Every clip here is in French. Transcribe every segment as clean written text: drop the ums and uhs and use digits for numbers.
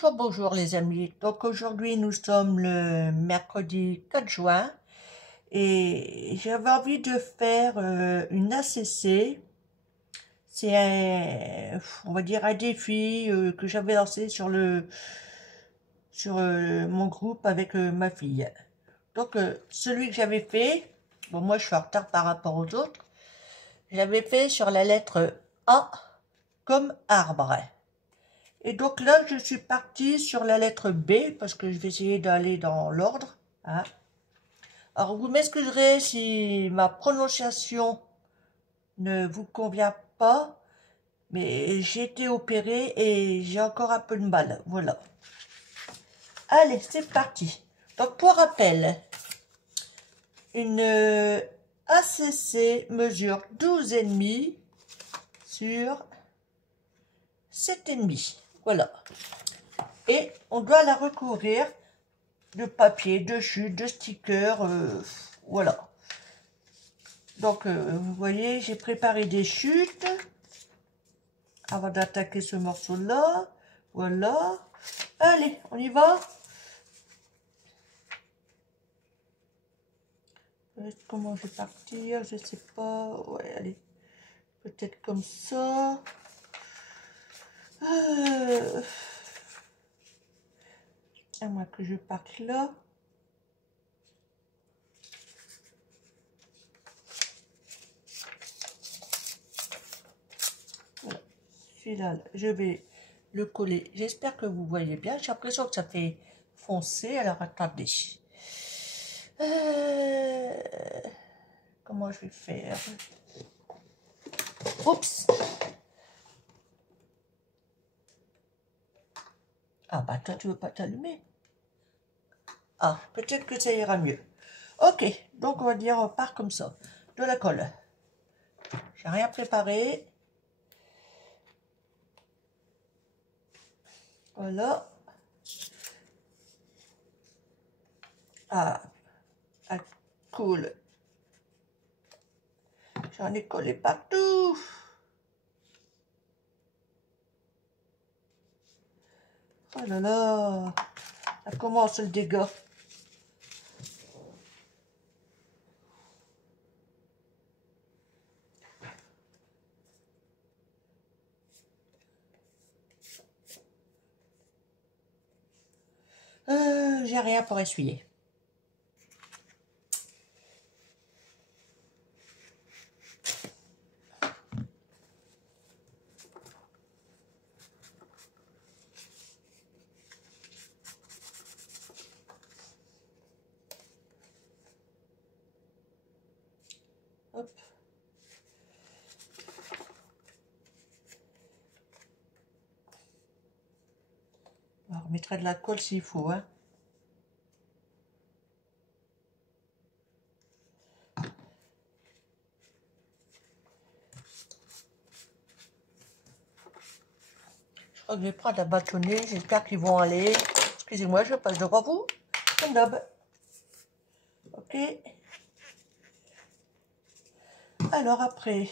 Bonjour, bonjour les amis. Donc aujourd'hui nous sommes le mercredi 4 juin et j'avais envie de faire une ACC. C'est on va dire un défi que j'avais lancé sur mon groupe avec ma fille. Donc celui que j'avais fait, bon moi je suis en retard par rapport aux autres, j'avais fait sur la lettre A comme arbre. Et donc là, je suis partie sur la lettre B, parce que je vais essayer d'aller dans l'ordre. Hein. Alors, vous m'excuserez si ma prononciation ne vous convient pas, mais j'ai été opérée et j'ai encore un peu de mal. Voilà. Allez, c'est parti. Donc, pour rappel, une ACC mesure 12,5 sur 7,5. Voilà. Et on doit la recouvrir de papier, de chute, de stickers, voilà. Donc, vous voyez, j'ai préparé des chutes avant d'attaquer ce morceau-là. Voilà. Allez, on y va. Comment je vais partir? Je sais pas. Ouais, allez. Peut-être comme ça. À moins que je parte là. Voilà. Celui-là, je vais le coller. J'espère que vous voyez bien. J'ai l'impression que ça fait foncé. Alors, attendez. Comment je vais faire? Oups! Ah bah toi tu veux pas t'allumer. Ah, peut-être que ça ira mieux. Ok, donc on va dire on part comme ça. De la colle. J'ai rien préparé. Voilà. Ah, elle coule. J'en ai collé partout. Oh là là. Ça commence le dégât. J'ai rien pour essuyer. Hop. On remettra de la colle s'il faut, hein. Je crois que je vais prendre un bâtonnet. J'espère qu'ils vont aller. Excusez-moi, je passe devant vous. Comme d'hab. Ok. Alors après.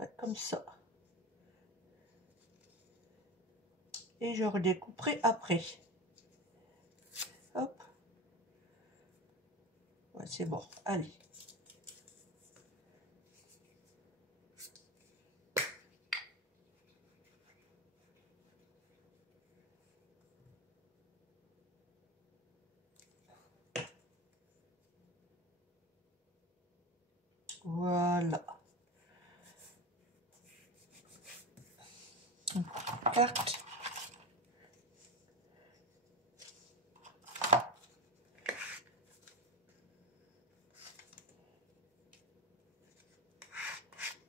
Ouais, comme ça. Et je redécouperai après. Hop. Ouais, c'est bon. Allez. Voilà. Une petite carte.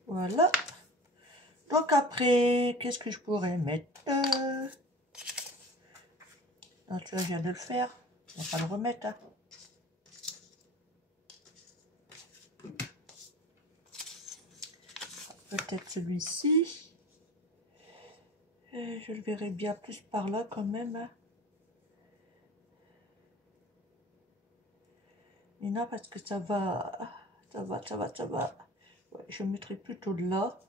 Voilà. Donc après, qu'est-ce que je pourrais mettre? Non, tu vois, je viens de le faire. On va pas le remettre. Hein. Peut-être celui-ci. Je le verrai bien plus par là quand même. Hein. Mais non, parce que ça va. Ça va. Ouais, je mettrai plutôt là.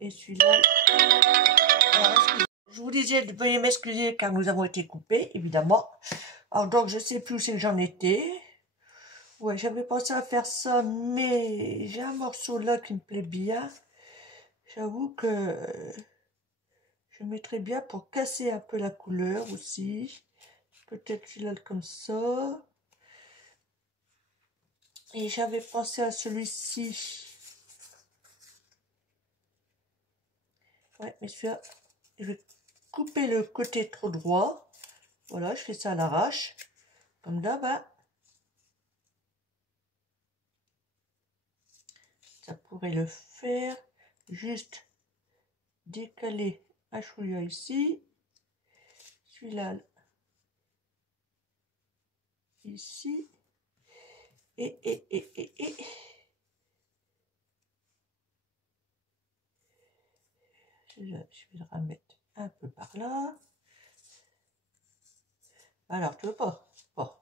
Et celui-là. Je vous disais de veuillez m'excuser car nous avons été coupés, évidemment. Alors donc je sais plus où c'est que j'en étais. Ouais, j'avais pensé à faire ça, mais j'ai un morceau là qui me plaît bien. J'avoue que je mettrais bien pour casser un peu la couleur aussi. Peut-être celui-là comme ça. Et j'avais pensé à celui-ci. Ouais, mais celui-là, je vais couper le côté trop droit. Voilà, je fais ça à l'arrache. Comme d'hab, hein. Ça pourrait le faire. Juste décaler un chouïa ici. Celui-là, ici. Et. Celui-là, je vais le remettre un peu par là. Alors, tu veux pas? Bon.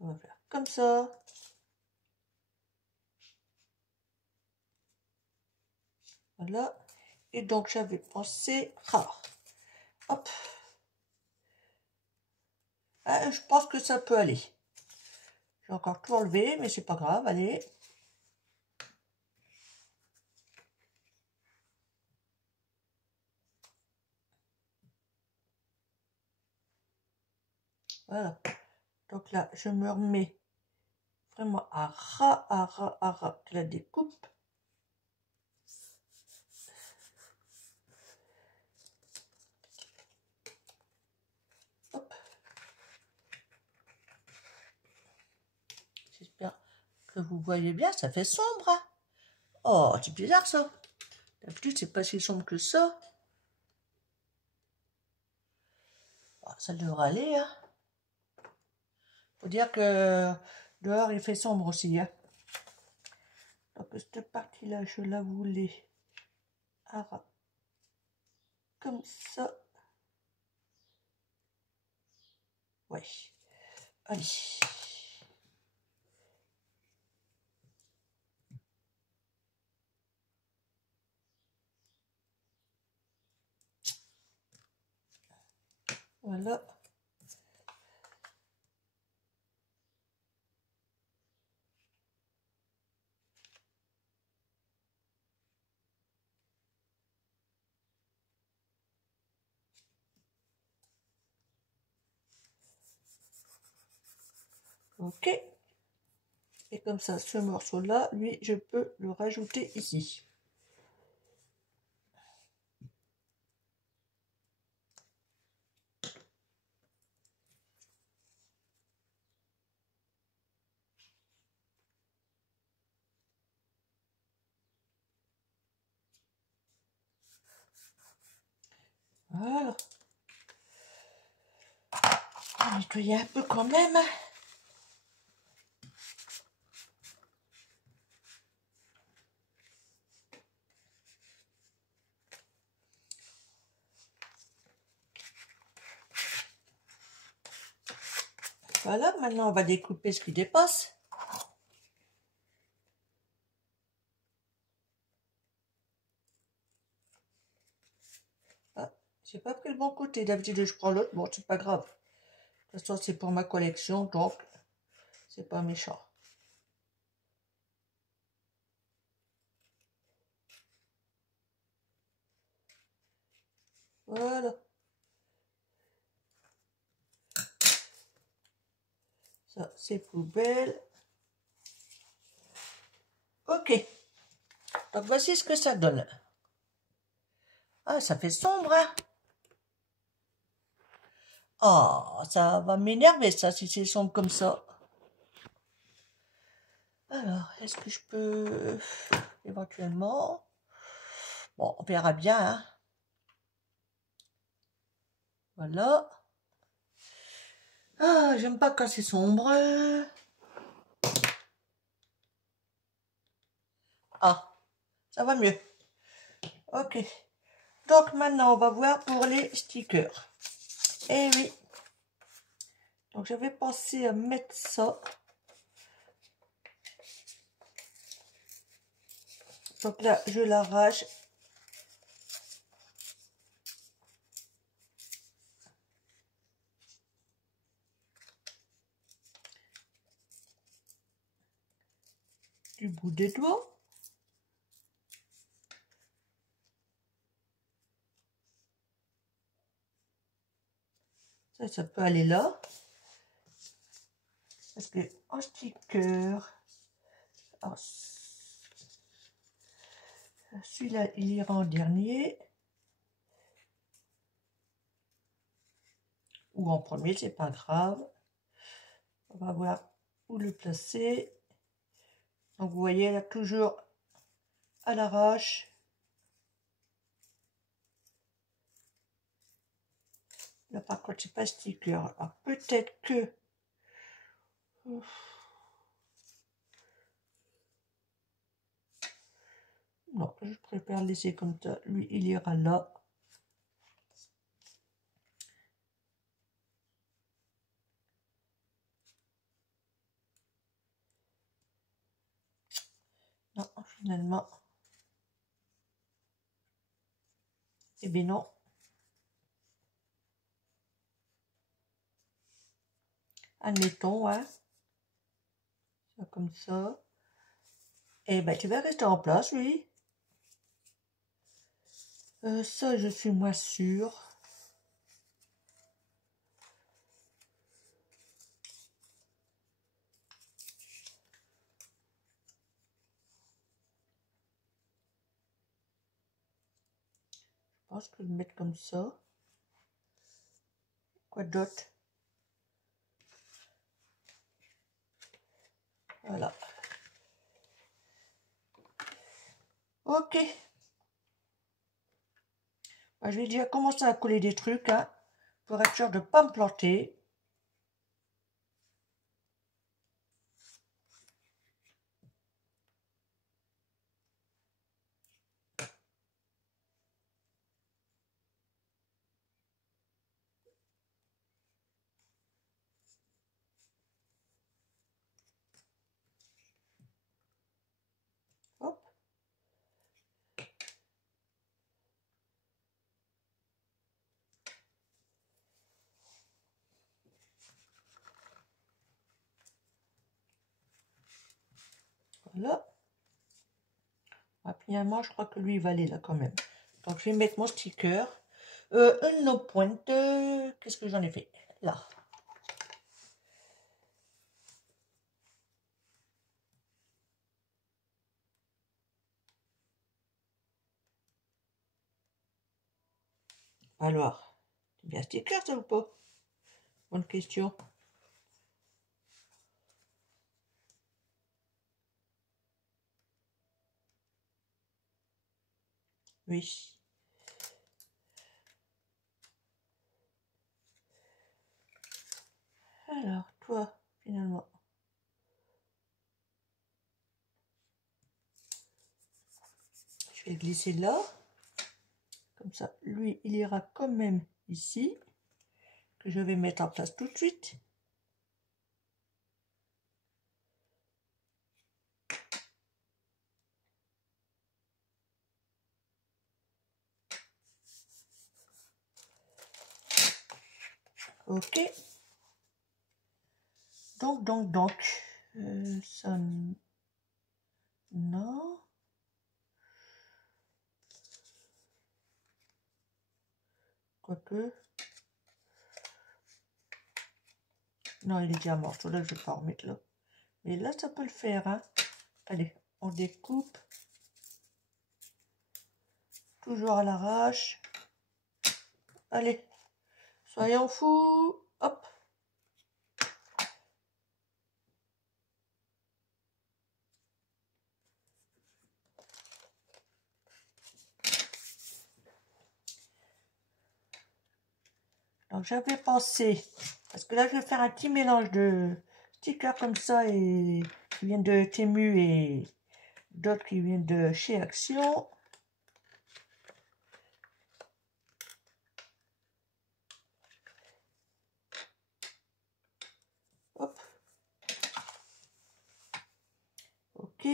On va faire comme ça. Voilà. Et donc, j'avais pensé... Ah, hop. Ah, je pense que ça peut aller. J'ai encore tout enlevé, mais c'est pas grave. Allez. Voilà. Donc là, je me remets vraiment à ras de la découpe. Hop. J'espère que vous voyez bien, ça fait sombre. Hein. Oh, c'est bizarre ça. D'habitude, c'est pas si sombre que ça. Bon, ça devrait aller. Hein. Faut dire que dehors, il fait sombre aussi. Hein. Donc, cette partie-là, je la voulais comme ça. Ouais. Allez. Voilà. Ok. Et comme ça, ce morceau-là, lui, je peux le rajouter ici. Voilà. On va nettoyer un peu quand même. Voilà, maintenant on va découper ce qui dépasse. Ah, j'ai pas pris le bon côté, d'habitude je prends l'autre, bon c'est pas grave. De toute façon c'est pour ma collection, donc c'est pas méchant. Voilà. Ça c'est poubelle. Ok. Donc voici ce que ça donne. Ah, ça fait sombre, hein. Oh, ça va m'énerver ça si c'est sombre comme ça. Alors, est-ce que je peux éventuellement... Bon, on verra bien, hein. Voilà. Ah, j'aime pas quand c'est sombre. Ah, ça va mieux. Ok. Donc maintenant, on va voir pour les stickers. Eh oui. Donc j'avais pensé à mettre ça. Donc là, je l'arrache. Du bout des doigts. Ça peut aller là. Parce que en sticker, celui-là, il ira en dernier. Ou en premier, c'est pas grave. On va voir où le placer. Donc vous voyez là, toujours à l'arrache. Là par contre, c'est pas sticker. Alors peut-être que... Non, je préfère laisser comme ça. Lui, il ira là. Non, finalement. Eh bien non. Admettons, hein. Ça comme ça. Eh ben, tu vas rester en place, lui. Ça, je suis moins sûre. Je pense que je vais le mettre comme ça. Quoi d'autre? Voilà. Ok. Bah, je vais déjà commencer à coller des trucs, hein, pour être sûr de ne pas me planter. Hop. Voilà. Ah, finalement, je crois que lui, il va aller là quand même. Donc, je vais mettre mon sticker. Une no pointe. Qu'est-ce que j'en ai fait? Là. Alors, c'est bien sticker, ça ou pas? Bonne question. Oui. Alors, toi, finalement. Je vais glisser là. Comme ça, lui, il ira quand même ici. Que je vais mettre en place tout de suite. Ok. Donc. Ça... Non. Quoique. Non, il est déjà mort. Là, je vais pas en remettre là. Mais là, ça peut le faire, hein. Allez, on découpe. Toujours à l'arrache. Allez, soyons fous. Hop. Donc, j'avais pensé Parce que là, je vais faire un petit mélange de stickers comme ça et qui viennent de Temu et d'autres qui viennent de chez Action. Hop. Ok.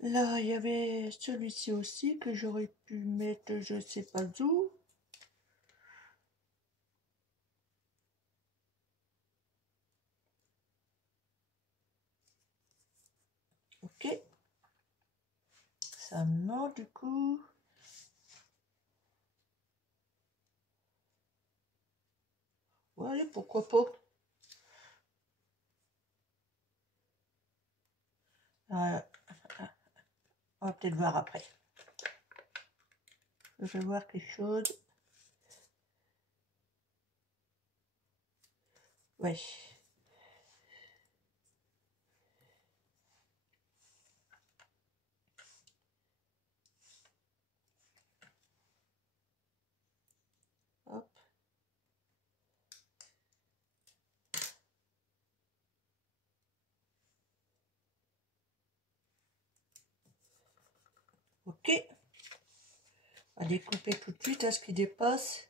Là, il y avait celui-ci aussi que j'aurais pu mettre je sais pas où. Ok. Ça non, du coup. Ouais, pourquoi pas. On va peut-être voir après. Je vais voir quelque chose. Ouais. Hop. Ok. On va découper tout de suite à ce qui dépasse.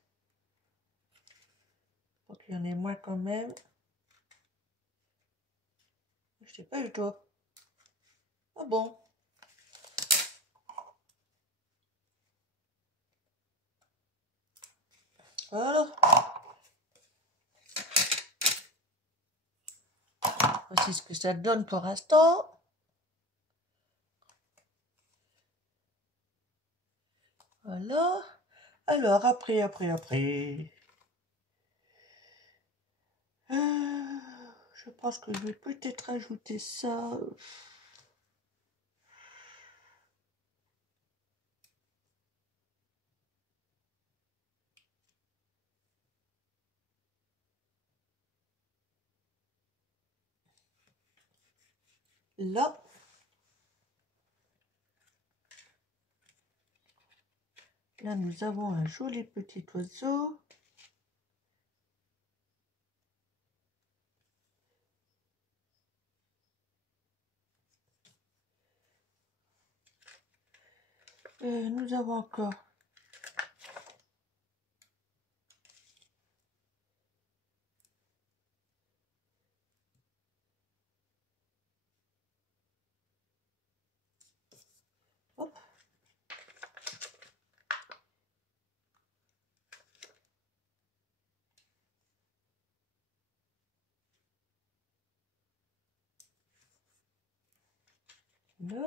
Pour qu'il y en ait moins quand même. Je sais pas du tout. Ah bon. Voilà. Voici ce que ça donne pour l'instant. Voilà. Alors, après. Je pense que je vais peut-être ajouter ça. Là. Là, nous avons un joli petit oiseau. Nous avons encore hop. Là.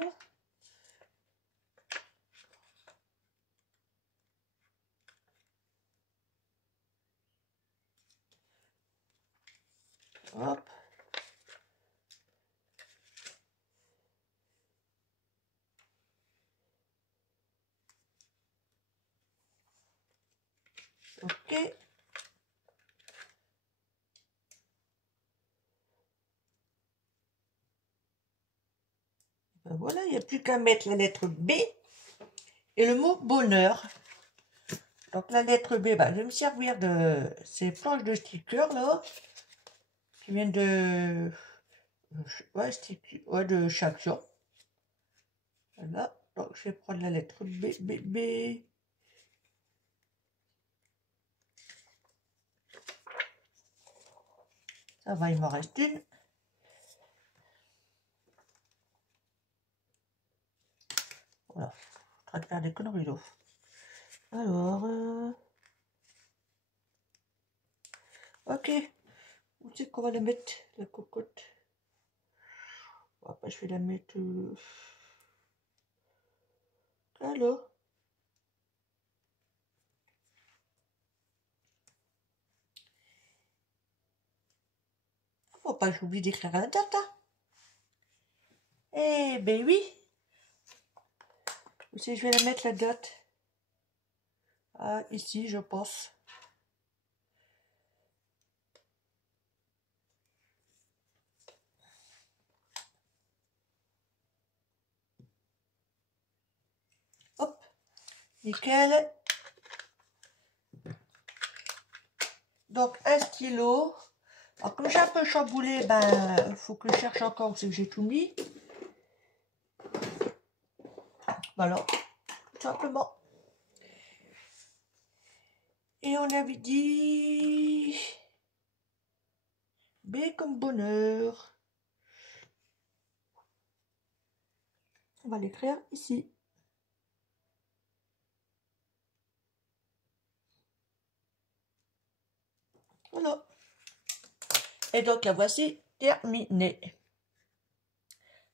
Hop. Ok. Ben voilà, il n'y a plus qu'à mettre la lettre B et le mot bonheur. Donc la lettre B, bah, je vais me servir de ces planches de stickers là, qui viennent de, ouais, de chaque jour. Voilà, donc je vais prendre la lettre B, B, B. Ça va, il m'en reste une. Voilà, je suis en train de faire des conneries là. Alors, ok, où c'est qu'on va la mettre, la cocotte? Bon, après, je vais la mettre là. Faut pas que j'oublie d'écrire la date. Hein. Eh ben oui. Où c'est que je vais la mettre la date? Ah, ici, je pense. Hop, nickel. Donc, un stylo. Alors, comme j'ai un peu chamboulé, ben, il faut que je cherche encore où c'est que j'ai tout mis. Voilà, tout simplement. Et on avait dit B comme bonheur. On va l'écrire ici. Voilà. Et donc la voici terminée.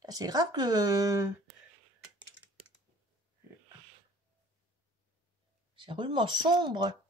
C'est grave que c'est rudement sombre.